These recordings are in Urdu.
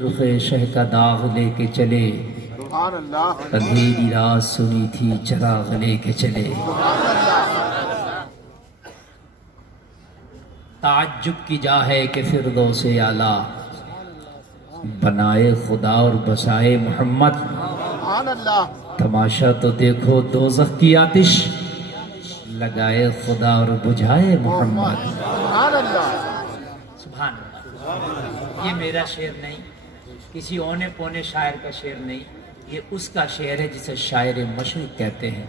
رخ شہ کا داغ لے کے چلے، اندھیری رات سنی تھی چراغ لے کے چلے۔ تعجب کی جا ہے کہ فردوس اعلیٰ بنائے خدا اور بسائے محمد۔ تماشا تو دیکھو دوزخ کی آتش، لگائے خدا اور بجھائے محمد۔ سبحان اللہ۔ یہ میرا شعر نہیں، کسی اونے پونے شاعر کا شعر نہیں، یہ اس کا شعر ہے جسے شاعر مشرق کہتے ہیں۔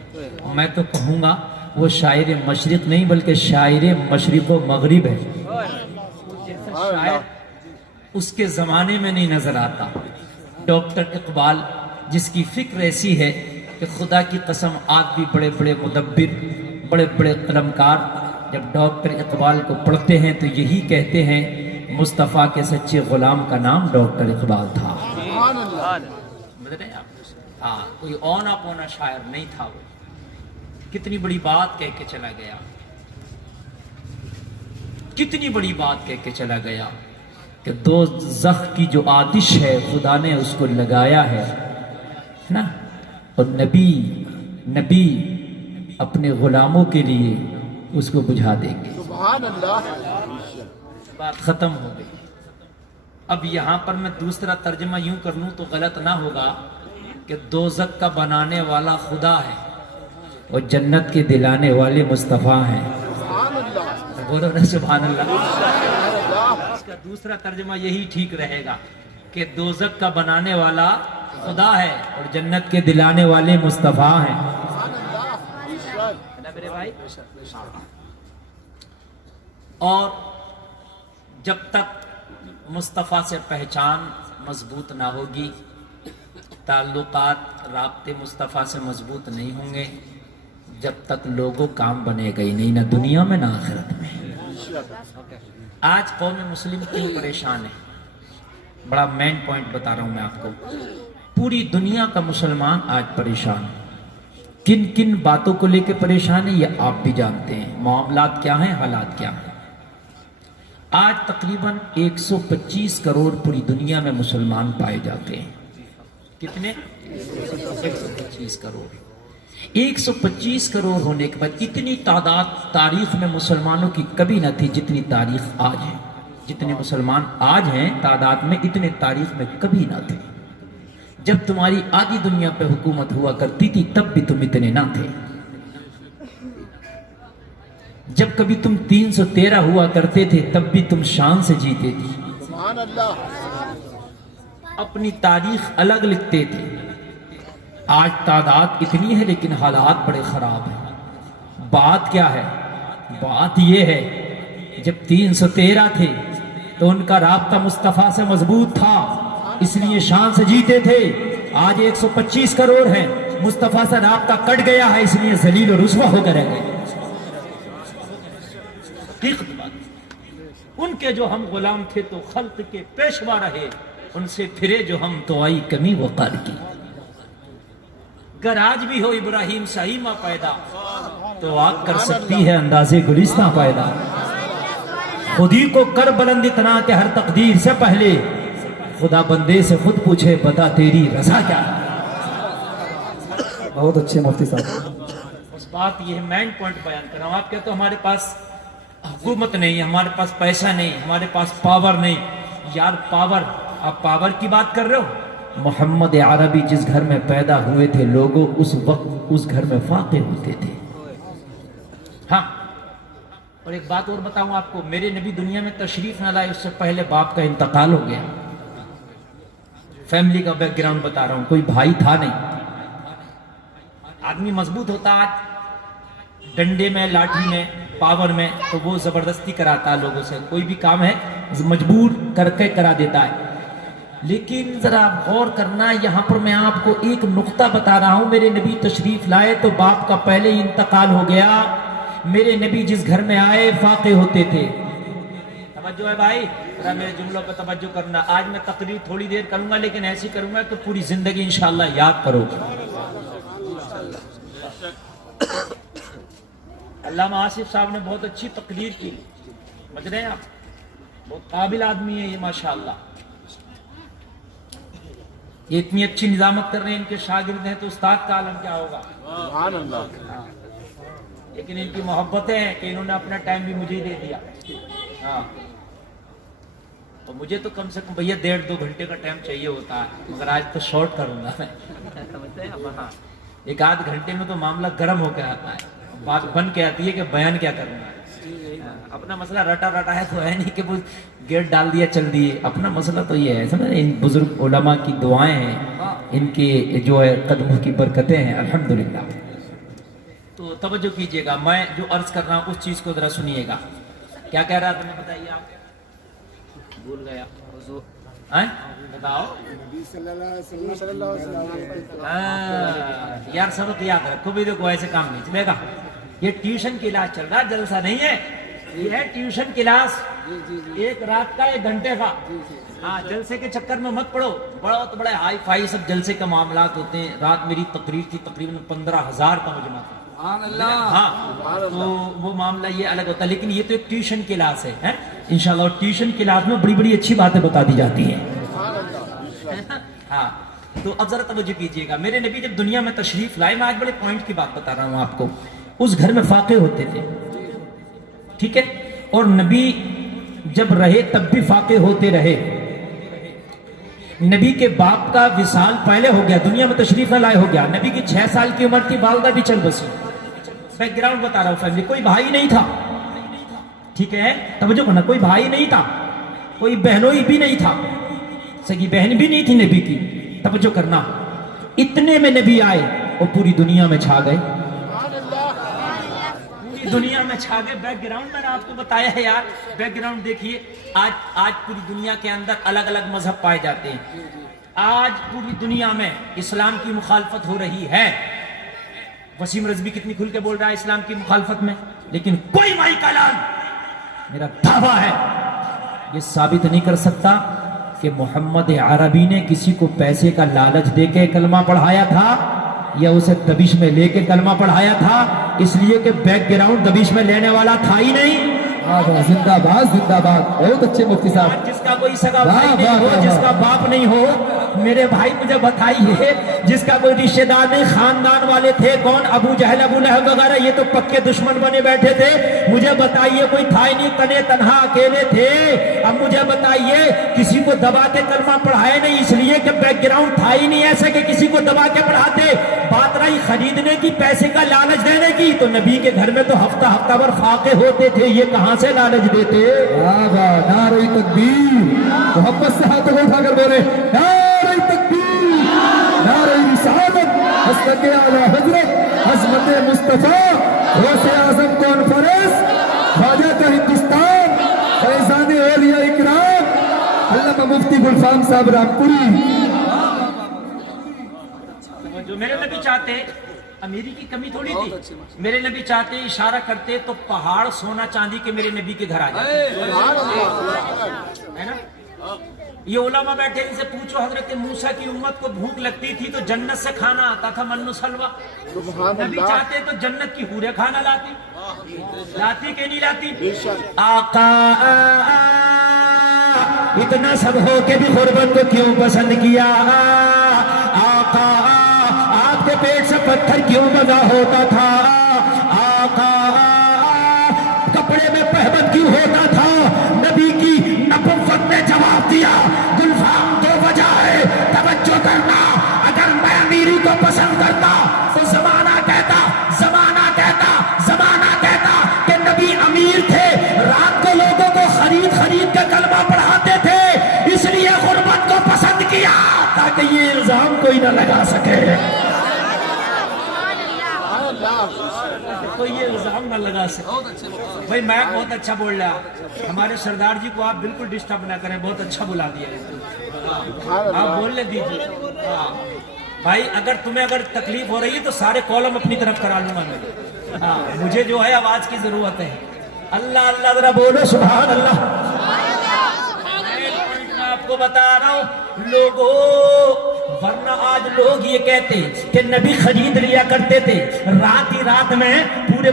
میں تو کہوں گا وہ شاعر مشرق نہیں بلکہ شاعر مشرق و مغرب ہے۔ شاعر اس کے زمانے میں نہیں نظر آتا۔ ڈاکٹر اقبال جس کی فکر ایسی ہے کہ خدا کی قسم آج بھی بڑے بڑے مدبر، بڑے بڑے قلمکار جب ڈاکٹر اقبال کو پڑھتے ہیں تو یہی کہتے ہیں مصطفیٰ کے سچے غلام کا نام ڈاکٹر اقبال تھا۔ ہاں، کوئی اونا پونا شاعر نہیں تھا وہ۔ کتنی بڑی بات کہہ کے چلا گیا، کتنی بڑی بات کہہ کے چلا گیا کہ دوزخ کی جو آتش ہے خدا نے اس کو لگایا ہے نا، اور نبی اپنے غلاموں کے لیے اس کو بجھا دیں گے۔ سبحان اللہ۔ بات ختم ہو گئی۔ اب یہاں پر میں دوسرا ترجمہ یوں کر لوں تو غلط نہ ہوگا کہ دوزخ کا بنانے والا خدا ہے اور جنت کے دلانے والے مصطفیٰ ہیں۔ سبحان اللہ۔ بولو نا سبحان اللہ۔ اس کا دوسرا ترجمہ یہی ٹھیک رہے گا کہ دوزخ کا بنانے والا خدا ہے اور جنت کے دلانے والے مصطفیٰ ہیں۔ میرے بھائی، اور جب تک مصطفیٰ سے پہچان مضبوط نہ ہوگی، تعلقات رابطے مصطفیٰ سے مضبوط نہیں ہوں گے، جب تک لوگوں کام بنے گئی نہیں، نہ دنیا میں نہ آخرت میں۔ آج قوم مسلم کیوں پریشان ہے؟ بڑا مین پوائنٹ بتا رہا ہوں میں آپ کو۔ پوری دنیا کا مسلمان آج پریشان ہے۔ کن کن باتوں کو لے کے پریشان ہے یہ آپ بھی جانتے ہیں۔ معاملات کیا ہیں، حالات کیا ہیں۔ آج تقریباً 125 کروڑ پوری دنیا میں مسلمان پائے جاتے ہیں۔ کتنے؟ 125 کروڑ۔ 125 کروڑ ہونے کے بعد اتنی تعداد تاریخ میں مسلمانوں کی کبھی نہ تھی جتنی تاریخ آج ہے۔ جتنے مسلمان آج ہیں تعداد میں اتنے تاریخ میں کبھی نہ تھے۔ جب تمہاری آدھی دنیا پہ حکومت ہوا کرتی تھی تب بھی تم اتنے نہ تھے۔ جب کبھی تم 313 ہوا کرتے تھے تب بھی تم شان سے جیتے تھے۔ سبحان اللہ۔ اپنی تاریخ الگ لکھتے تھے۔ آج تعداد اتنی ہے لیکن حالات بڑے خراب ہیں۔ بات کیا ہے؟ بات یہ ہے جب 313 تھے تو ان کا رابطہ مصطفیٰ سے مضبوط تھا، اس لیے شان سے جیتے تھے۔ آج 125 کروڑ ہیں، مصطفیٰ سے رابطہ کٹ گیا ہے اس لیے ذلیل و رسوا ہو کر رہ گئے۔ ان کے جو ہم غلام تھے تو خلق کے پیشوا رہے، ان سے پھرے جو ہم تو آئی کمی وقار کی۔ گر آج بھی ہو ابراہیم سہیمہ پیدا تو آگ کر سکتی ہے اندازے گلستہ پیدا۔ خودی کو کر بلند اتنا کہ ہر تقدیر سے پہلے خدا بندے سے خود پوچھے بتا تیری رضا کیا۔ بہت اچھے مفتی صاحب۔ اس بات یہ مین پوائنٹ بیان کر رہا ہوں۔ آپ کہتے ہو ہمارے پاس حکومت نہیں، ہمارے پاس پیسہ نہیں، ہمارے پاس پاور نہیں۔ یار پاور، آپ پاور کی بات کر رہے ہو؟ محمد عربی جس گھر میں پیدا ہوئے تھے لوگوں اس وقت اس گھر میں فاقے ہوتے تھے۔ ہاں، اور ایک بات اور بتاؤں آپ کو، میرے نبی دنیا میں تشریف نہ لائے اس سے پہلے باپ کا انتقال ہو گیا۔ فیملی کا بیک گراؤنڈ بتا رہا ہوں، کوئی بھائی تھا نہیں۔ آدمی مضبوط ہوتا آج ڈنڈے میں، لاٹھی میں، پاور میں، تو وہ زبردستی کراتا لوگوں سے، کوئی بھی کام ہے مجبور کر کے کرا دیتا ہے۔ لیکن ذرا غور کرنا، یہاں پر میں آپ کو ایک نقطہ بتا رہا ہوں۔ میرے نبی تشریف لائے تو باپ کا پہلے ہی انتقال ہو گیا۔ میرے نبی جس گھر میں آئے فاقے ہوتے تھے۔ توجہ ہے بھائی، ذرا میرے جملوں پہ توجہ کرنا۔ آج میں تقریر تھوڑی دیر کروں گا لیکن ایسی کروں گا کہ پوری زندگی انشاءاللہ یاد کرو گے۔ علامہ آصف صاحب نے بہت اچھی تقریر کی، سمجھ رہے ہیں آپ؟ بہت قابل آدمی ہے یہ ماشاءاللہ۔ یہ اتنی اچھی نظامت کر رہے ہیں، ان کے شاگرد ہیں تو استاد کا عالم کیا ہوگا. سبحان اللہ. لیکن ان کی محبتیں ہیں کہ انہوں نے اپنا ٹائم بھی مجھے ہی دے دیا. ہاں تو مجھے تو کم سے کم بھیا 1.5-2 گھنٹے کا ٹائم چاہیے ہوتا ہے، مگر آج تو شارٹ کروں گا میں. ہاں 1-8 گھنٹے میں تو معاملہ گرم ہو کے آتا ہے، بات بن کے آتی ہے کہ بیان کیا کروں گا. اپنا مسئلہ رٹا ہے تو ہے نہیں کہ وہ گیٹ ڈال دیا چل دیے. اپنا مسئلہ تو یہ ہے سمجھ، ان بزرگ علماء کی دعائیں ہیں، ان کے جو ہے قدموں کی برکتیں ہیں الحمدللہ. تو توجہ کیجئے گا، میں جو عرض کر رہا ہوں اس چیز کو ذرا سنیے گا. کیا کہہ رہا تھا میں بتائیے آپ؟ بھول گیا بتاؤ. یار سبق یاد رکھو بھی، دیکھو ایسے کام نہیں چلے گا. یہ ٹیوشن کلاس چل رہا، جلسہ نہیں ہے. یہ ہے ٹیوشن کلاس، ایک رات کا 1 گھنٹے کا. ہاں جلسے کے چکر میں مت پڑو، بہت بڑے ہائی فائی سب جلسے کے معاملات ہوتے ہیں. رات میری تقریر تھی، تقریباً 15,000 کا مجمع تھا. ہاں تو وہ معاملہ یہ الگ ہوتا ہے، لیکن یہ تو ایک ٹیوشن کلاس ہے. انشاءاللہ ٹیوشن کلاس میں بڑی بڑی اچھی باتیں بتا دی جاتی ہیں. ہاں تو اب ذرا توجہ کیجئے گا. میرے نبی جب دنیا میں تشریف لائے، میں آج بڑے پوائنٹ کی بات بتا رہا ہوں آپ کو. اس گھر میں فاقے ہوتے تھے، ٹھیک ہے، اور نبی جب رہے تب بھی فاقے ہوتے رہے. نبی کے باپ کا وصال پہلے ہو گیا، دنیا میں تشریف نہ لائے ہو گیا. نبی کی 6 سال کی عمر تھی، والدہ بھی چل بسی. بیک گراؤنڈ بتا رہا ہوں فیملی. کوئی بھائی نہیں تھا، ٹھیک ہے، توجہ کرنا، کوئی بھائی نہیں تھا، کوئی بہنوئی بھی نہیں تھا، سگی بہن بھی نہیں تھی نبی کی. توجہ کرنا، اتنے میں نبی آئے اور پوری دنیا میں چھا گئے. پوری دنیا میں چھا گئے. بیک گراؤنڈ میں نے آپ کو بتایا ہے یار. بیک گراؤنڈ دیکھیے، آج پوری دنیا کے اندر الگ الگ مذہب پائے جاتے ہیں. آج پوری دنیا میں اسلام کی مخالفت ہو رہی ہے. وسیم رضوی کتنی کھل کے بول رہا ہے اسلام کی مخالفت میں، لیکن کوئی مائی کا اعلان، میرا دعویٰ ہے، یہ ثابت نہیں کر سکتا کہ محمد عربی نے کسی کو پیسے کا لالچ دے کے کلمہ پڑھایا تھا یا اسے دبیش میں لے کے کلمہ پڑھایا تھا. اس لیے کہ بیک گراؤنڈ دبیش میں لینے والا تھا ہی نہیں. زندہ باد زندہ باد. بہت اچھے مفتی صاحب. جس کا کوئی سگا بھائی نہیں ہو، جس کا باپ نہیں ہو، میرے بھائی مجھے بتائیے، جس کا کوئی رشتہ دار نہیں، خاندان والے تھے کون؟ ابو جہل، ابو لہب وغیرہ، یہ تو پکے دشمن بنے بیٹھے تھے. مجھے بتائیے کوئی تھا ہی نہیں، تنے تنہا اکیلے تھے. اب مجھے بتائیے، کسی کو دبا کے کلمہ پڑھائے نہیں، اس لیے کہ بیک گراؤنڈ تھا ہی نہیں ایسے کہ کسی کو دبا کے پڑھاتے. بات رہی خریدنے کی، پیسے کا لالچ دینے کی، تو نبی کے گھر میں تو ہفتہ ہفتہ بھر فاقے ہوتے تھے. یہ کہاں سے لالچ دیتے؟ نعرہ تکبیر. محبت سے ہاتھوں کو اٹھا کر بولے نعرہ تکبیر، نعرہ رسالت، حضرت اعلیٰ حضرت عظمت مصطفیٰ غوث اعظم کانفرنس خواجہ کا ہندوستان فیضان اولیاء اکرام علامہ مفتی گلفام صاحب رامپوری. جو میرے نبی چاہتے، امیری کی کمی تھوڑی تھی. میرے نبی چاہتے، اشارہ کرتے تو پہاڑ سونا چاندی کے میرے نبی کے گھر آ جاتے، ہے نا. یہ علماء بیٹھے، ان سے پوچھو حضرت موسیٰ کی امت کو بھوک لگتی تھی تو جنت سے کھانا آتا تھا، من و سلوہ. نبی چاہتے تو جنت کی حوریں کھانا لاتی کہ نہیں لاتی؟ آقا اتنا سب ہو کے بھی غربت کو کیوں پسند کیا؟ آقا آپ کے پیٹ سے پتھر کیوں بنا ہوتا تھا؟ آقا کپڑے میں پہبند کیوں ہوتا تھا؟ نبی کی نبوت نے جواب دیا، گلفام دو وجہ ہے، توجہ کرنا. اگر میں امیری کو پسند کرتا تو زمانہ کہتا کہ نبی امیر تھے، رات کو لوگوں کو خرید کے کلمہ پڑھاتے تھے، اس لیے غربت کو پسند کیا تاکہ یہ الزام کوئی نہ لگا سکے. تو یہ الزام نہ لگا سکے. بھائی میں بہت اچھا بول رہا، ہمارے سردار جی کو آپ بالکل ڈسٹرب نہ کریں، بہت اچھا بلا دیا، آپ بولنے دیجیے. بھائی اگر تمہیں تکلیف ہو رہی ہے تو سارے کالم اپنی طرف کرا لوں گا میں. مجھے جو ہے آواز کی ضرورت ہے. اللہ اللہ ذرا بولو سبحان اللہ. میں آپ کو بتا رہا ہوں لوگوں، ورنہ آج لوگ یہ کہتے کہ نبی خرید لیا کرتے تھے، رات ہی رات میں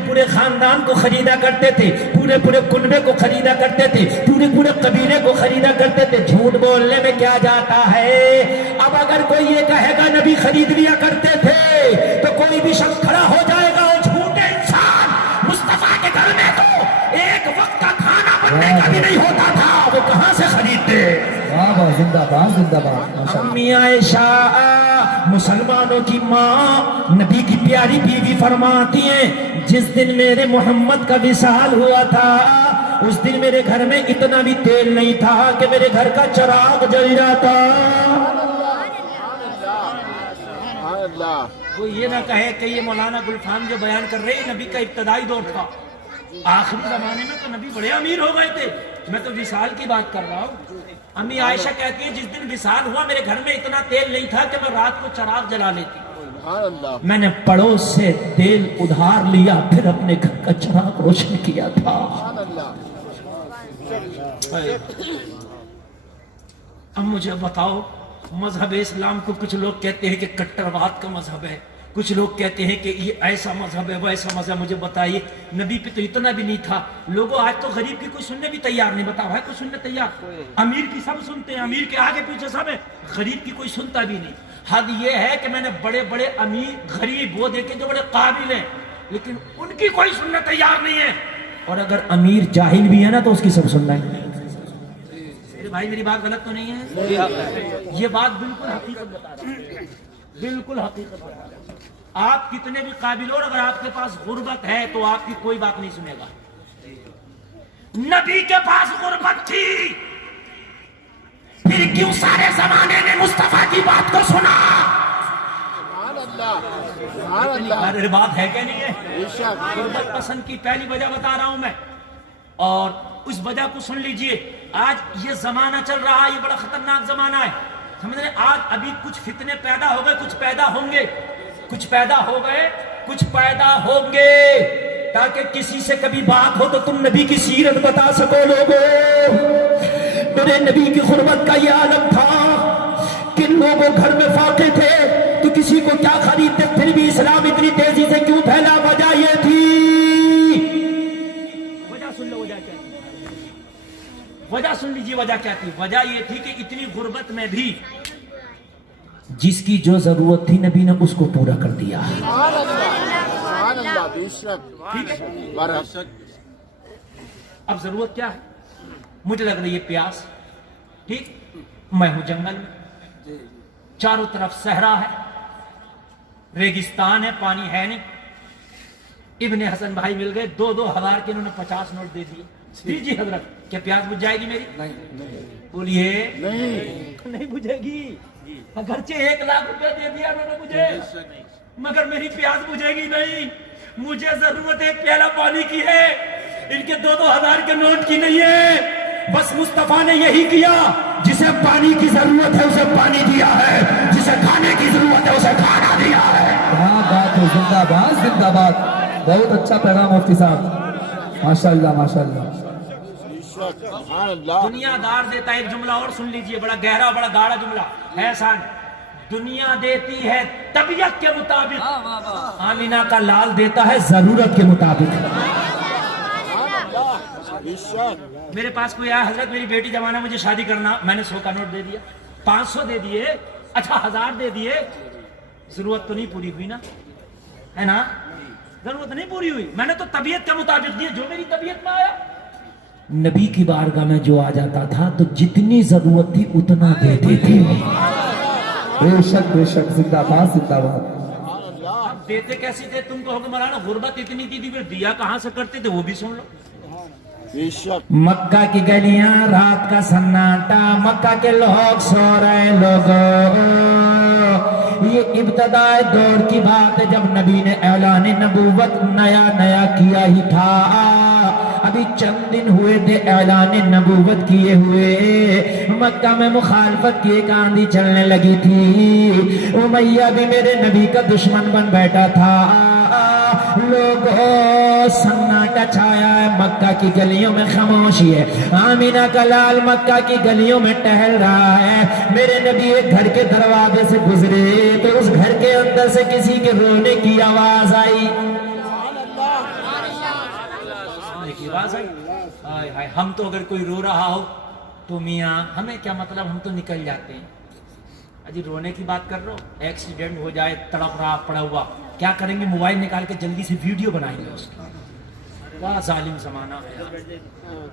پورے خاندان کو خریدا کرتے تھے، پورے کنبے کو خریدا کرتے تھے، پورے قبیلے کو خریدا کرتے تھے. جھوٹ بولنے میں کیا جاتا ہے؟ اب اگر اگر کوئی یہ کہے گا نبی خرید لیا کرتے تھے تو کوئی بھی شخص کھڑا ہو جائے گا اور جھوٹے انسان، مصطفیٰ کے گھر میں تو ایک وقت کا کھانا بننے کا بھی نہیں ہوتا تھا، وہ کہاں سے خریدتے؟ واہ واہ، زندہ باد زندہ باد، ماشاء اللہ۔ امی عائشہ مسلمانوں کی ماں، نبی کی پیاری بیوی فرماتی ہیں جس دن میرے محمد کا وصال ہوا تھا اس دن میرے گھر میں اتنا بھی تیل نہیں تھا کہ میرے گھر کا چراغ جل جاتا۔ سبحان اللہ۔ وہ یہ نہ کہے کہ یہ مولانا گلفام جو بیان کر رہے ہیں نبی کا ابتدائی دور تھا، آخری زمانے میں تو نبی بڑے امیر ہو گئے تھے، میں تو وصال کی بات کر رہا ہوں۔ امی عائشہ کہتی ہے جس دن وصال ہوا میرے گھر میں اتنا تیل نہیں تھا کہ میں رات کو چراغ جلا لیتی، سبحان اللہ۔ میں نے پڑوس سے تیل ادھار لیا پھر اپنے گھر کا چراغ روشن کیا تھا۔ سبحان اللہ۔ اب مجھے بتاؤ، مذہب اسلام کو کچھ لوگ کہتے ہیں کہ کٹرواد کا مذہب ہے، کچھ لوگ کہتے ہیں کہ یہ ایسا مذہب ہے ویسا مذہب، مجھے بتائیے نبی پہ تو اتنا بھی نہیں تھا۔ لوگوں آج تو غریب کی کوئی سننے بھی تیار نہیں، بتاؤ ہے کوئی سننے تیار؟ امیر کی سب سنتے ہیں، امیر کے آگے پیچھے سب ہے، غریب کی کوئی سنتا بھی نہیں۔ حد یہ ہے کہ میں نے بڑے بڑے امیر غریب وہ دیکھے جو بڑے قابل ہیں لیکن ان کی کوئی سننے تیار نہیں ہے، اور اگر امیر جاہل بھی ہے نا تو اس کی سب سننا ہے۔ میرے بھائی میری بات غلط تو نہیں ہے؟ یہ بات بالکل حقیقت بتا رہی ہے، بالکل حقیقت بتا رہی ہے۔ آپ کتنے بھی قابل ہو اور اگر آپ کے پاس غربت ہے تو آپ کی کوئی بات نہیں سنے گا۔ نبی کے پاس غربت تھی پھر کیوں سارے زمانے نے مصطفیٰ کی بات کو سنا؟ سبحان اللہ۔ سبحان اللہ۔ ارے بات ہے کہ نہیں ہے؟ بے شک۔ غربت پسند کی پہلی وجہ بتا رہا ہوں میں، اور اس وجہ کو سن لیجئے۔ آج یہ زمانہ چل رہا ہے، یہ بڑا خطرناک زمانہ ہے، سمجھ رہے؟ آج ابھی کچھ فتنے پیدا ہو گئے، کچھ پیدا ہوں گے، کچھ پیدا ہو گئے، کچھ پیدا ہوں گے، تاکہ کسی سے کبھی بات ہو تو تم نبی کی سیرت بتا سکو۔ لوگوں، میرے نبی کی غربت کا یہ عالم تھا کہ لوگوں گھر میں فاقے تھے تو کسی کو کیا خریدتے، پھر بھی اسلام اتنی تیزی سے کیوں پھیلا؟ وجہ یہ تھی، وجہ سن لو، وجہ کیا تھی؟ وجہ سن لیجیے وجہ کیا تھی۔ وجہ یہ تھی کہ اتنی غربت میں بھی جس کی جو ضرورت تھی نبی نے اس کو پورا کر دیا۔ سبحان اللہ۔ سبحان اللہ۔ بے شک۔ ٹھیک ہے؟ برحق۔ اب ضرورت کیا ہے؟ مجھے لگ رہی ہے پیاس، ٹھیک، میں ہوں جنگل میں، چاروں طرف صحرا ہے، ریگستان ہے، پانی ہے نہیں۔ ابن حسن بھائی مل گئے، 2,000 کے، انہوں نے 50 نوٹ دے دیے۔ جی حضرت کیا پیاس بجھ جائے گی میری؟ بولیے نہیں بجھے گی، اگرچہ 1,00,000 روپے دے دیا انہوں نے مجھے، مگر میری پیاس بجھے گی نہیں۔ مجھے ضرورت ایک پیالہ پانی کی ہے، ان کے 2,000 کے نوٹ کی نہیں ہے۔ بس مصطفیٰ نے یہی کیا، جسے پانی کی ضرورت ہے اسے پانی دیا ہے، جسے کھانے کی ضرورت ہے اسے کھانا دیا ہے۔ کیا بات ہے، زندہ باد زندہ باد، بہت اچھا پیغام مفتی صاحب، ماشاء اللہ ماشاء اللہ۔ بے شک۔ سبحان اللہ۔ دنیا دار دیتا ہے، ایک جملہ اور سن لیجئے، بڑا گہرا بڑا گاڑا جملہ ہے سان۔ دنیا دیتی ہے طبیعت کے مطابق، آمینہ کا لال دیتا ہے ضرورت کے مطابق۔ سبحان اللہ۔ بے شک۔ میرے پاس کوئی آیا، حضرت میری بیٹی جوانا مجھے شادی کرنا، میں نے 100 کا نوٹ دے دیا، 500 دے دیے، اچھا 1000 دے دیے، ضرورت تو نہیں پوری ہوئی نا، ہے نا؟ ضرورت نہیں پوری ہوئی، میں نے تو طبیعت کے مطابق دیے جو میری طبیعت میں آیا۔ نبی کی بارگاہ میں جو آ جاتا تھا تو جتنی ضرورت تھی اتنا دیتے تھے۔ بے شک زندہ باد زندہ باد۔ اب دیتے کیسے تھے؟ تم کو حکمران غربت اتنی تھی پھر دیا کہاں سے کرتے تھے وہ بھی سن لو۔ بے شک۔ مکہ کی گلیاں، رات کا سناٹا، مکہ کے لوگ سو رہے لوگوں، یہ ابتدائی دور کی بات ہے جب نبی نے اعلان نبوت نیا کیا ہی تھا، ابھی چند دن ہوئے تھے اعلان نبوت کیے ہوئے۔ مکہ میں مخالفت کی ایک آندھی چلنے لگی تھی، امیہ بھی میرے نبی کا دشمن بن بیٹھا تھا۔ لوگوں سناٹا چھایا ہے، مکہ کی گلیوں میں خاموشی ہے، آمینہ کا لال مکہ کی گلیوں میں ٹہل رہا ہے۔ میرے نبی ایک گھر کے دروازے سے گزرے تو اس گھر کے اندر سے کسی کے رونے کی آواز آئی۔ ہم تو اگر کوئی رو رہا ہو تو میاں ہمیں کیا مطلب، ہم تو نکل جاتے ہیں، اجی رونے کی بات کر رہے ہو, ایکسیڈنٹ ہو جائے, تڑپ رہا پڑا ہوا, کیا کریں گے؟ موبائل نکال کے جلدی سے ویڈیو بنائیں گے اس کی. کیا ظالم زمانہ ہے یار.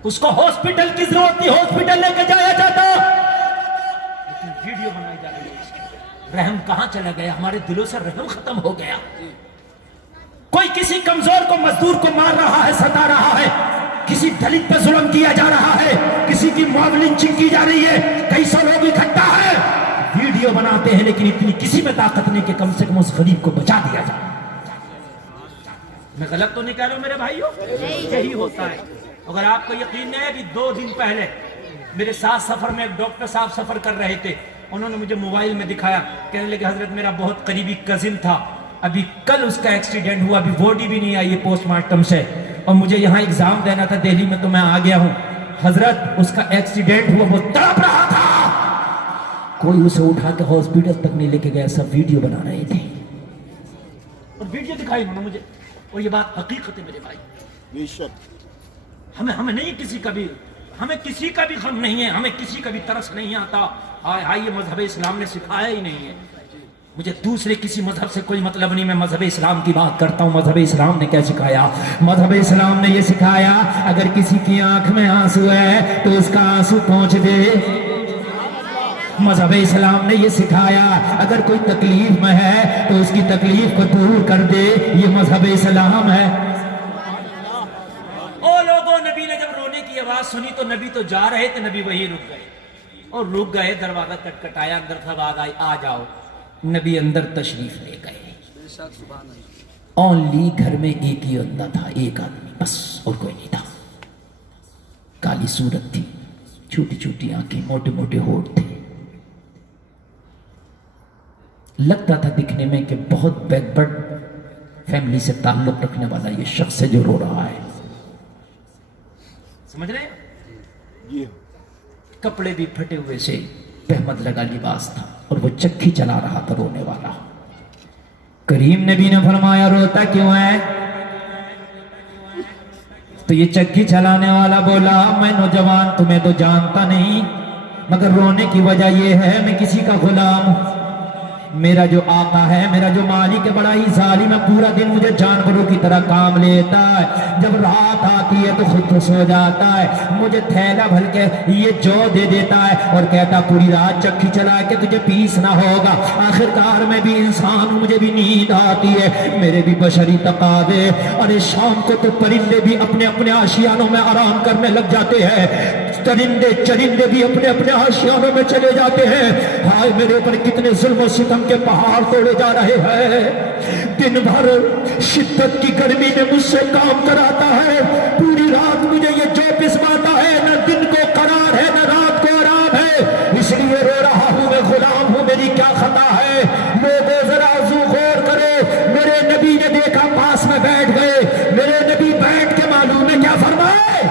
اس کو ہاسپٹل کی ضرورت تھی, ہاسپٹل لے کے جایا جاتا, لیکن ویڈیو بنائی جا رہی ہے اس کی. رحم کہاں چلا گیا؟ ہمارے دلوں سے رحم ختم ہو گیا. کوئی کسی کمزور کو, مزدور کو مار رہا ہے, ستا رہا ہے, کسی دلت پہ ظلم کیا جا رہا ہے, کسی کی موب لنچنگ کی جا رہی ہے, کئی سو لوگ اکٹھا ہے, ویڈیو بناتے ہیں, لیکن اتنی کسی میں طاقت نہیں کہ کم سے کم اس غریب کو بچا دیا جائے. میں غلط تو نہیں کہہ رہا ہوں میرے بھائیوں؟ یہی ہوتا ہے. اگر آپ کو یقین نہیں ہے کہ 2 دن پہلے میرے ساتھ سفر میں ایک ڈاکٹر صاحب سفر کر رہے تھے, انہوں نے مجھے موبائل میں دکھایا, کہنے لگے حضرت میرا بہت قریبی کزن تھا, ابھی کل اس کا ایکسیڈنٹ ہوا, ابھی باڈی بھی نہیں آئی ہے پوسٹ مارٹم سے, اور مجھے یہاں ایگزام دینا تھا دہلی میں, تو میں آ گیا ہوں. حضرت اس کا ایکسیڈنٹ ہوا, وہ تڑپ رہا تھا, کوئی اسے اٹھا کے ہاسپٹل تک نہیں لے کے گیا, سب ویڈیو بنا رہے تھے, اور ویڈیو دکھائی انہوں نے مجھے. اور یہ بات حقیقت ہے میرے بھائی. بے شک. ہمیں نہیں کسی کا بھی, ہمیں کسی کا بھی غم نہیں ہے, ہمیں کسی کا بھی ترس نہیں آتا. ہائے یہ مذہب اسلام نے سکھایا ہی نہیں ہے. مجھے دوسرے کسی مذہب سے کوئی مطلب نہیں, میں مذہب اسلام کی بات کرتا ہوں. مذہب اسلام نے کیا سکھایا؟ مذہب اسلام نے یہ سکھایا, اگر کسی کی آنکھ میں آنسو ہے تو اس کا آنسو پہنچ دے. مذہب اسلام نے یہ سکھایا, اگر کوئی تکلیف میں ہے تو اس کی تکلیف کو دور کر دے. یہ مذہب اسلام ہے. او لوگوں, نبی نے جب رونے کی آواز سنی تو نبی تو جا رہے تھے, نبی وہی رک گئے, اور رک گئے, دروازہ کٹکھٹایا, اندر سے آواز آئی آ جاؤ. نبی اندر تشریف لے گئے. اونلی گھر میں ایک ہی بندہ تھا, ایک آدمی بس, اور کوئی نہیں تھا. کالی صورت تھی, چھوٹی چھوٹی آنکھیں, موٹے موٹے ہونٹ تھے. لگتا تھا دکھنے میں کہ بہت بیک ورڈ فیملی سے تعلق رکھنے والا یہ شخص ہے جو رو رہا ہے. سمجھ رہے ہیں؟ جی. کپڑے بھی پھٹے ہوئے سے, تہمت لگا لباس تھا, اور وہ چکی چلا رہا تھا رونے والا. کریم نبی نے فرمایا روتا کیوں ہے؟ تو یہ چکی چلانے والا بولا, میں نوجوان تمہیں تو جانتا نہیں, مگر رونے کی وجہ یہ ہے میں کسی کا غلام ہوں. میرا جو آقا ہے, میرا جو مالک ہے, بڑا ہی ظالم ہے, پورا دن مجھے جانوروں کی طرح کام لیتا ہے, جب رات آتی ہے تو خود سو جاتا ہے, مجھے تھیلا بھر کے یہ جو دے دیتا ہے, اور کہتا پوری رات چکی چلا کے تجھے پیسنا ہوگا. آخرکار میں بھی انسان ہوں, مجھے بھی نیند آتی ہے, میرے بھی بشری تقاضے. اور شام کو تو پرندے بھی اپنے اپنے آشیانوں میں آرام کرنے لگ جاتے ہیں, چرندے چرندے بھی اپنے اپنے آشیانوں میں چلے جاتے ہیں. ہائے میرے اوپر کتنے ظلم و ستم کے پہاڑ توڑے جا رہے ہیں. دن بھر شدت کی گرمی میں مجھ سے کام کراتا ہے, پوری رات مجھے یہ جو پسواتا ہے, نہ دن کو قرار ہے نہ رات کو آرام ہے. اس لیے رو رہا ہوں, میں غلام ہوں, میری کیا خطا ہے؟ لوگوں ذرا ذو غور کرے. میرے نبی نے دیکھا, پاس میں بیٹھ گئے. میرے نبی بیٹھ کے معلوم ہے کیا فرمائے؟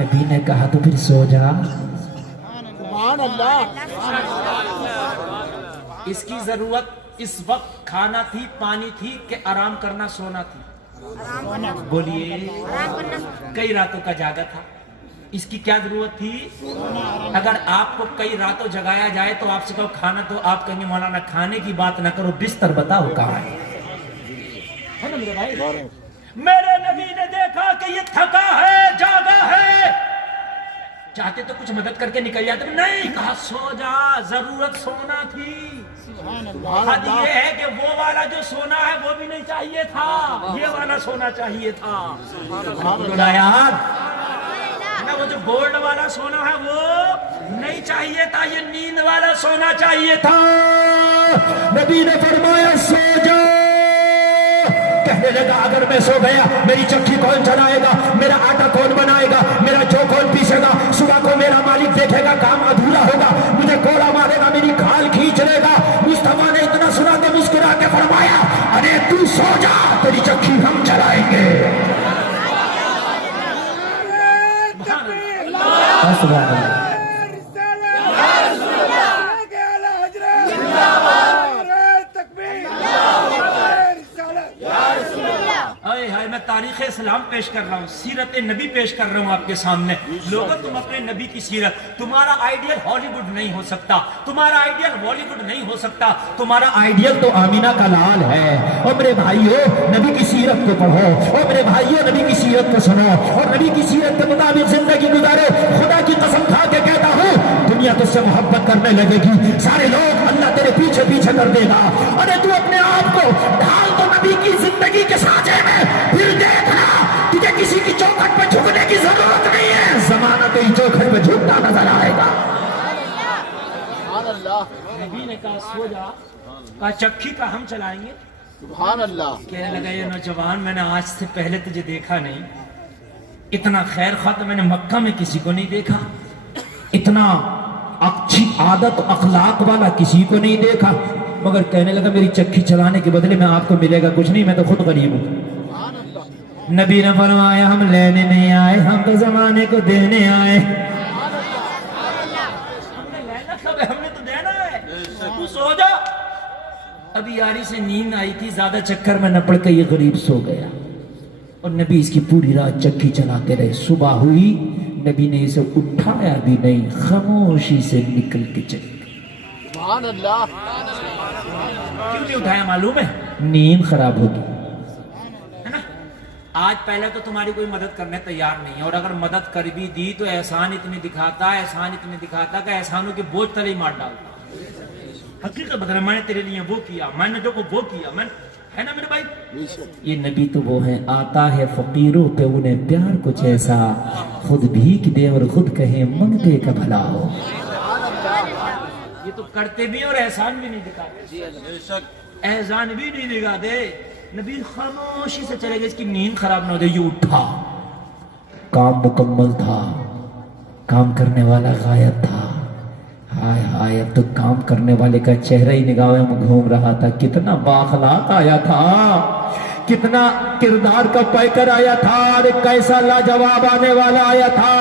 نبی نے کہا تو پھر سو جا. سبحان اللہ. اس کی ضرورت اس وقت کھانا تھی, پانی تھی, کہ آرام کرنا سونا تھی؟ بولیے. کئی راتوں کا جاگا تھا, اس کی کیا ضرورت تھی؟ اگر آپ کو کئی راتوں جگایا جائے تو آپ سے کہو کھانا, تو آپ کہیں گے مولانا کھانے کی بات نہ کرو, بستر بتاؤ کہاں ہے. نا میرے بھائی؟ میرے نبی نے دیکھا کہ یہ تھکا ہے, جاگا ہے, چاہتے تو کچھ مدد کر کے نکل جاتے, نہیں, کہا سو جا, ضرورت سونا تھی. حد یہ ہے کہ وہ والا جو سونا ہے وہ بھی نہیں چاہیے تھا, یہ والا سونا چاہیے تھا. یار نہ وہ جو گولڈ والا سونا ہے وہ نہیں چاہیے تھا, یہ نیند والا سونا چاہیے تھا. نبی نے فرمایا سو جا. کہنے لگا اگر میں سو گیا میری چکی کون چلائے گا, میرا آٹا کون بنائے گا, میرا جو کون پیسے گا, صبح کو میرا مالک دیکھے گا کام ادھورا ہوگا, مجھے کوڑا مارے گا, میری کھال کھینچ لے گا. مصطفیٰ نے اتنا سنا تو مسکرا کے فرمایا ارے تو سو جا, تیری چکی ہم چلائیں گے. سبحان اللہ. میں تاریخ السلام پیش کر رہا ہوں, سیرت نبی پیش کر رہا ہوں آپ کے سامنے. لوگوں تم اپنے نبی کی سیرت, تمہارا آئیڈیل ہالی ووڈ نہیں ہو سکتا, تمہارا آئیڈیل بالی ووڈ نہیں ہو سکتا, تمہارا آئیڈیل تو آمینہ کا لال ہے. اور میرے بھائیو نبی کی سیرت کو پڑھو, اور میرے بھائیو نبی کی سیرت کو سنو, اور نبی کی سیرت کے مطابق زندگی گزارو. خدا کی قسم کھا کے کہتا ہوں دنیا تجھ سے محبت کرنے لگے گی, سارے لوگ اللہ تیرے پیچھے پیچھے کر دے گا. ارے تو اپنے آپ کو ڈھال تو نبی کی زندگی کے سانچے میں, پھر دیکھنا تجھے کسی کی چوکھٹ پہ جھکنے کی ضرورت نہیں ہے, زمانہ تیری چوکھٹ پہ جھکتا نظر آئے گا. سبحان اللہ, نبی نے کہا سو جا, کہا چکی کا ہم چلائیں گے. سبحان اللہ. کہنے لگا یہ نوجوان میں نے آج سے پہلے تجھے دیکھا نہیں, اتنا خیر خواہ تو میں نے مکہ میں کسی کو نہیں دیکھا, اتنا اچھی عادت اخلاق والا کسی کو نہیں دیکھا. مگر کہنے لگا میری چکی چلانے کے بدلے میں آپ کو ملے گا کچھ نہیں, میں تو خود غریب ہوں. سبحان اللہ. نبی نے فرمایا ہم لینے نہیں آئے, ہم تو زمانے کو دینے آئے. ہم نے تو دینا ہے, تو سو جا. ابھی یاری سے نیند آئی تھی, زیادہ چکر میں نہ پڑ کے یہ غریب سو گیا, اور نبی اس کی پوری رات چکی چلاتے رہے. صبح ہوئی, نبی نے اسے اٹھایا بھی نہیں, خاموشی سے نکل کے چلے گئے. سبحان اللہ. کیوں نہیں اٹھایا معلوم ہے؟ نیند خراب ہوگی ہے نا. آج پہلے تو تمہاری کوئی مدد کرنے تیار نہیں ہے, اور اگر مدد کر بھی دی تو احسان اتنے دکھاتا کہ احسانوں کے بوجھ تلے ہی مار ڈالتا. حقیقت بدل, میں نے تیرے لیے وہ کیا, میں نے جو وہ کیا, میں ہے نا میرے بھائی. یہ نبی تو وہ ہیں, آتا ہے فقیروں پہ انہیں پیار کچھ ایسا, خود بھیک دے اور خود کہے منگتے کا بھلا ہو. یہ تو کرتے بھی اور احسان بھی نہیں دکھاتے, احسان بھی نہیں دکھاتے. نبی خاموشی سے چلے گئے, اس کی نیند خراب نہ ہو جائے. یہ اٹھا, کام مکمل تھا, کام کرنے والا غائب تھا. ہائے ہائے, اب تو کام کرنے والے کا چہرہ ہی نگاہوں میں گھوم رہا تھا. کتنا بااخلاق آیا تھا, کتنا کردار کا پیکر آیا تھا, اور کیسا لاجواب آنے والا آیا تھا.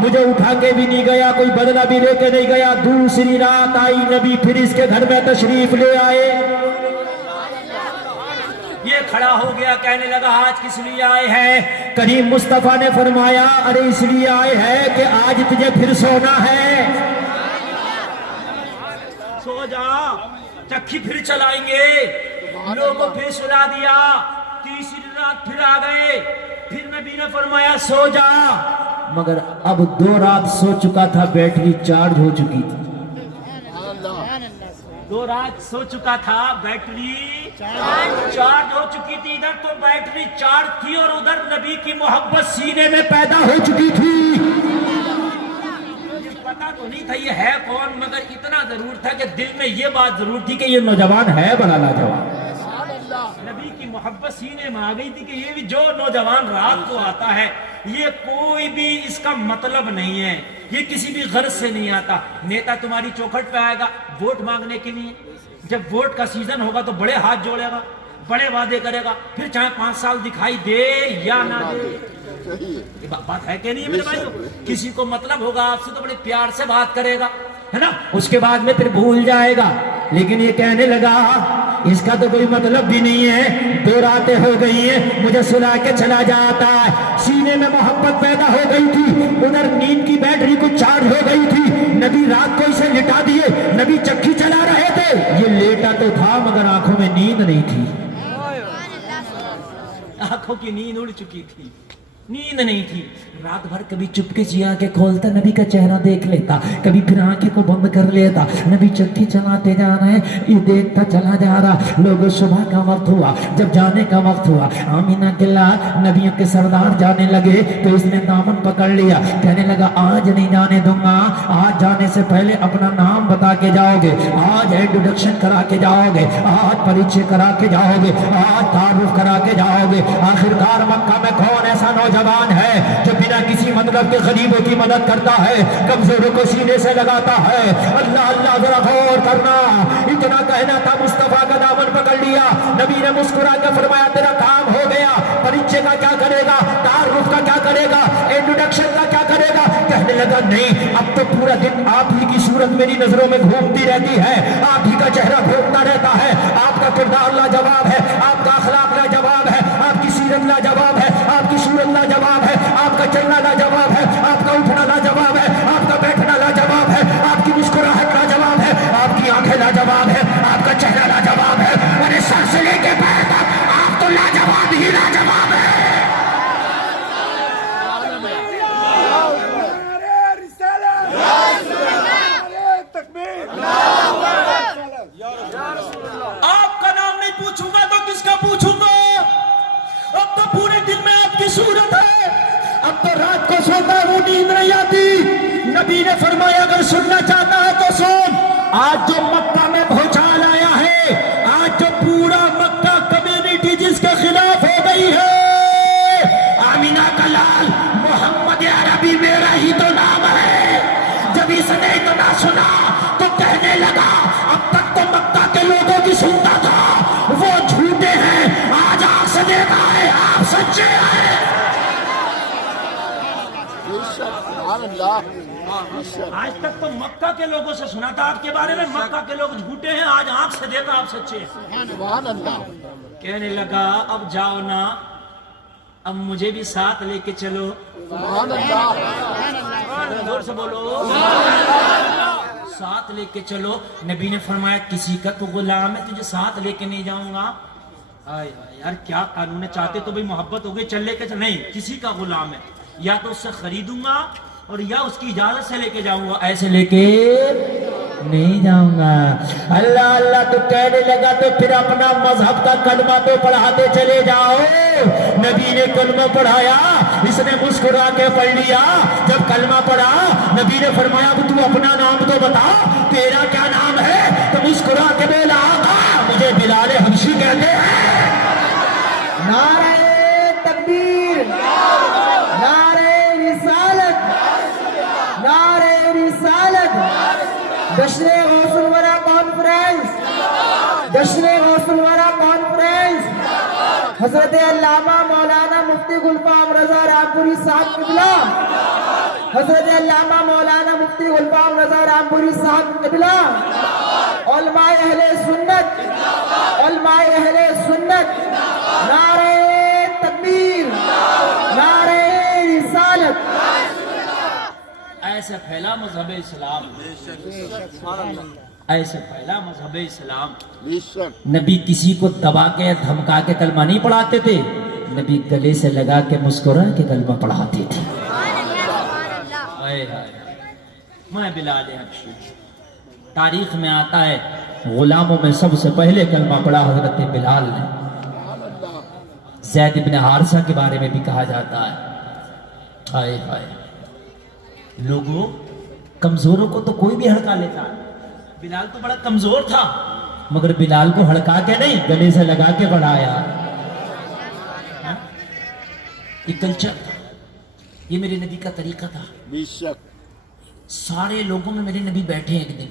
مجھے اٹھا کے بھی نہیں گیا, کوئی بدلہ بھی لے کے نہیں گیا. دوسری رات آئی نبی, پھر اس کے گھر میں تشریف لے آئے. یہ کھڑا ہو گیا, کہنے لگا آج کس لیے آئے ہیں؟ کریم مصطفیٰ نے فرمایا ارے اس لیے آئے ہیں کہ آج تجھے پھر سونا ہے. سو جا, چکی پھر چلائیں گے. لوگوں کو پھر سلا دیا. تیسری رات پھر آ گئے, پھر نبی نے فرمایا سو جا. مگر اب 2 رات سو چکا تھا, بیٹری چارج ہو چکی تھی. 2 رات سو چکا تھا, بیٹری چارج ہو چکی تھی. ادھر تو بیٹری چارج تھی اور ادھر نبی کی محبت سینے میں پیدا ہو چکی تھی. پتا تو نہیں تھا یہ ہے کون, مگر اتنا ضرور تھا کہ دل میں یہ بات ضرور تھی کہ یہ نوجوان ہے بڑا لاجواب. نبی کی محبت سینے میں آ گئی تھی کہ یہ بھی جو نوجوان رات کو آتا ہے, یہ کوئی بھی اس کا مطلب نہیں ہے, یہ کسی بھی غرض سے نہیں آتا. نیتا تمہاری چوکھٹ پہ آئے گا ووٹ مانگنے کے لیے, جب ووٹ کا سیزن ہوگا تو بڑے ہاتھ جوڑے گا, بڑے وعدے کرے گا, پھر چاہے 5 سال دکھائی دے یا نہ دے. یہ بات ہے کہ نہیں میرے بھائیو؟ کسی کو مطلب ہوگا آپ سے تو بڑے پیار سے بات کرے گا, ہے نا, اس کے بعد میں پھر بھول جائے گا. لیکن یہ کہنے لگا اس کا تو کوئی مطلب بھی نہیں ہے, 2 راتیں ہو گئی ہیں, مجھے سلا کے چلا جاتا ہے. سینے میں محبت پیدا ہو گئی تھی, ادھر نیند کی بیٹری کو چارج ہو گئی تھی. نبی رات کو اسے لٹا دیے, نبی چکی چلا رہے تھے. یہ لیٹا تو تھا مگر آنکھوں میں نیند نہیں تھی, آنکھوں کی نیند اڑ چکی تھی, نیند نہیں تھی. رات بھر کبھی چپکے سے آ کے کھولتا, نبی کا چہرہ دیکھ لیتا, کبھی پھر آنکھیں کو بند کر لیتا. نبی چکی چلاتے جا رہے ہیں, یہ دیکھتا چلا جا رہا. لوگ صبح کا وقت ہوا, جب جانے کا وقت ہوا, آمینہ کے لال نبیوں کے سردار جانے لگے تو اس نے دامن پکڑ لیا. کہنے لگا آج نہیں جانے دوں گا, آج جانے سے پہلے اپنا نام بتا کے جاؤ گے, آج انٹروڈکشن کرا کے جاؤ گے, آج پریچے کرا کے جاؤ گے, آج تعارف کرا کے جاؤ گے. آخرکار مکہ میں کون ایسا نوجوان ہے جو بنا کسی مطلب کے غریبوں کی مدد کرتا ہے, کمزوروں کو سینے سے لگاتا ہے؟ اللہ اللہ, ذرا غور کرنا. اتنا کہنا تھا, مصطفیٰ کا دامن پکڑ لیا. نبی نے مسکرا کے فرمایا تیرا کام ہو گیا. پریچے کا کیا کرے گا, تعارف کا کیا کرے گا, انٹروڈکشن کا کیا کرے گا؟ کہنے لگا نہیں, اب تو پورا دن آپ ہی کی صورت میری نظروں میں گھومتی رہتی ہے, آپ ہی کا چہرہ گھومتا رہتا ہے. آپ کا کردار لاجواب ہے, آپ کا اخلاق لاجواب ہے, آپ کی سیرت لاجواب ہے, آپ کی آنکھیں لاجواب ہے، آپ کا چہرہ لاجواب ہے، اور اس سر سے لے کے پیر تک آپ تو لاجواب ہی لاجواب ہے۔ آپ کا نام نہیں پوچھوں گا تو کس کا پوچھوں گا؟ اب تو پورے دن میں آپ کی صورت ہے، اب تو رات کو سوتا ہے وہ نیند نہیں آتی۔ نبی نے فرمایا اگر سننا چاہتا ہے تو سن، آج جو مکہ میں بھوچال آیا ہے، آج جو پورا مکہ کمیونٹی جس کے خلاف ہو گئی ہے، آمینہ کا لال محمد عربی میرا ہی تو نام ہے۔ جب اس نے اتنا سنا تو کہنے لگا اب تک تو مکہ کے لوگوں کی سنتا تھا، وہ جھوٹے ہیں، آج آپ سے دیکھا ہے آپ سچے ہیں۔ سبحان اللہ، آج تک تو مکہ کے لوگوں سے سنا تھا آپ کے بارے میں، مکہ کے لوگ جھوٹے ہیں، آج آنکھ سے دیکھا آپ سچے ہیں۔ سبحان اللہ، کہنے لگا اب جاؤ نا، اب مجھے بھی ساتھ لے کے چلو۔ سبحان اللہ، زور سے بولو، ساتھ لے کے چلو۔ نبی نے فرمایا کسی کا تو غلام ہے، تجھے ساتھ لے کے نہیں جاؤں گا۔ آئے یار کیا قانون ہے، چاہتے تو بھی محبت ہو گئی، چل لے کے چل، نہیں کسی کا غلام ہے، یا تو اس سے خریدوں گا اور یا اس کی اجازت سے لے کے جاؤں گا، ایسے لے کے نہیں جاؤں گا۔ اللہ اللہ تو کہنے لگا تو پھر اپنا مذہب کا کلمہ تو پڑھاتے چلے جاؤ۔ نبی نے کلمہ پڑھایا، اس نے مسکرا کے پڑھ لیا۔ جب کلمہ پڑھا نبی نے فرمایا اب تو اپنا نام تو بتا، تیرا کیا نام ہے؟ تو مسکرا کے بولا آقا مجھے بلال حبشی کہتے ہیں۔ نعرہ تکبیر، نعرہ رسالت، نعرہ رسالت، جشن غوث الورا کانفرنس، جشن غوث الورا کانفرنس، حضرت علامہ مولانا مفتی گلفام رضا رامپوری صاحب قبلہ، حضرت علامہ مولانا مفتی گلفام رضا رامپوری صاحب قبلہ، علماء اہل سنت، علماء اہل سنت، نعرہ تکبیر، نعرہ رسالت۔ ایسے پھیلا مذہب اسلام، ایسے پھیلا مذہب اسلام۔ بے شک، نبی کسی کو دبا کے دھمکا کے کلمہ نہیں پڑھاتے تھے، نبی گلے سے لگا کے مسکرا کے کلمہ پڑھاتے تھے۔ میں بلال حبشی، تاریخ میں آتا ہے غلاموں میں سب سے پہلے کلمہ پڑھا حضرت بلال نے۔ زید بن حارثہ کے بارے میں بھی کہا جاتا ہے، ہائے ہائے لوگوں کمزوروں کو تو کوئی بھی ہڑکا لیتا ہے، بلال تو بڑا کمزور تھا مگر بلال کو ہڑکا کے نہیں گلے سے لگا کے پڑھایا۔ یہ کلچر تھا، یہ میرے نبی کا طریقہ تھا۔ بے شک، سارے لوگوں میں میرے نبی بیٹھے ایک دن،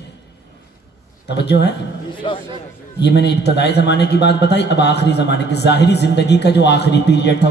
توجہ ہے، بے شک۔ یہ میں نے ابتدائی زمانے کی بات بتائی، اب آخری زمانے کی ظاہری زندگی کا جو آخری پیریڈ تھا